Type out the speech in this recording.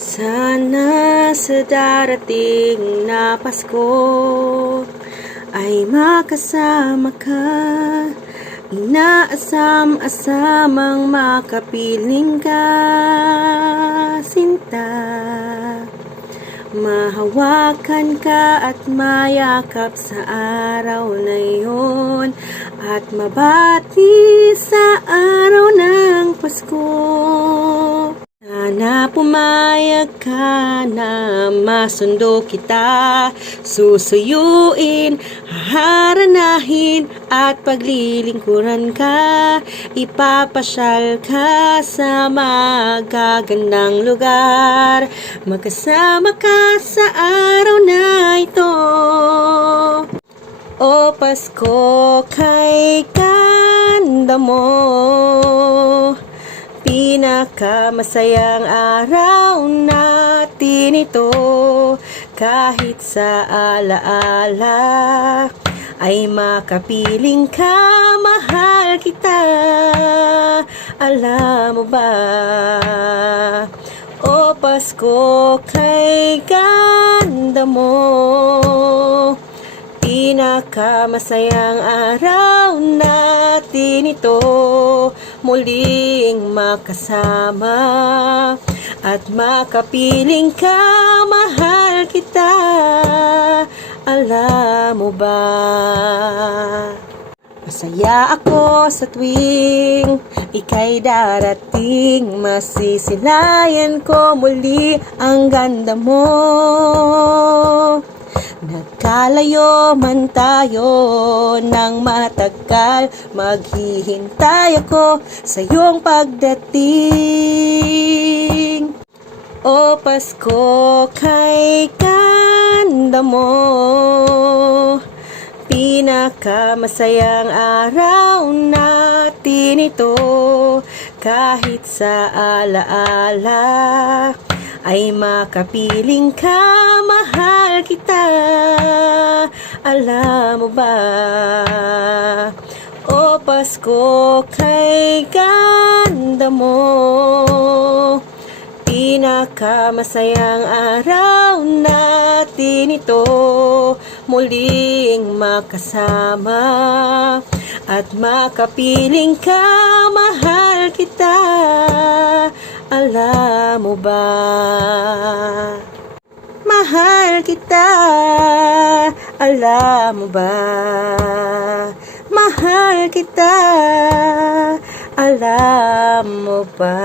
Sana sa darating na Pasko ay makasama ka, inaasam-asamang makapiling ka, sinta. Mahawakan ka at mayakap sa araw na iyon, at mabati sa araw ng Pasko. Sana pumayag ka na masundo kita, susuyuin, haharanahin at paglilingkuran ka. Ipapasyal ka sa magagandang lugar, magkasama ka sa araw na ito. O Pasko, kay ganda mo, pinakamasayang araw natin ito. Kahit sa alaala ay makapiling ka, mahal kita. Alam mo ba? O Pasko, kay ganda mo, pinakamasayang araw natin ito. Muling makasama at makapiling ka, mahal kita. Alam mo ba? Masaya ako sa tuwing ika'y darating, masisilayan ko muli ang ganda mo. Nagkalayo man tayo ng matagal, maghihintay ako sa iyong pagdating. O Pasko, kay ganda mo, pinakamasayang araw natin ito. Kahit sa alaala ay makapiling ka, mahal kita. Alam mo ba? O Pasko, kay ganda mo, pinakamasayang araw natin ito. Muling makasama at makapiling ka, mahal kita. Alam mo ba? Mahal kita. Alam mo ba? Mahal kita. Alam mo ba?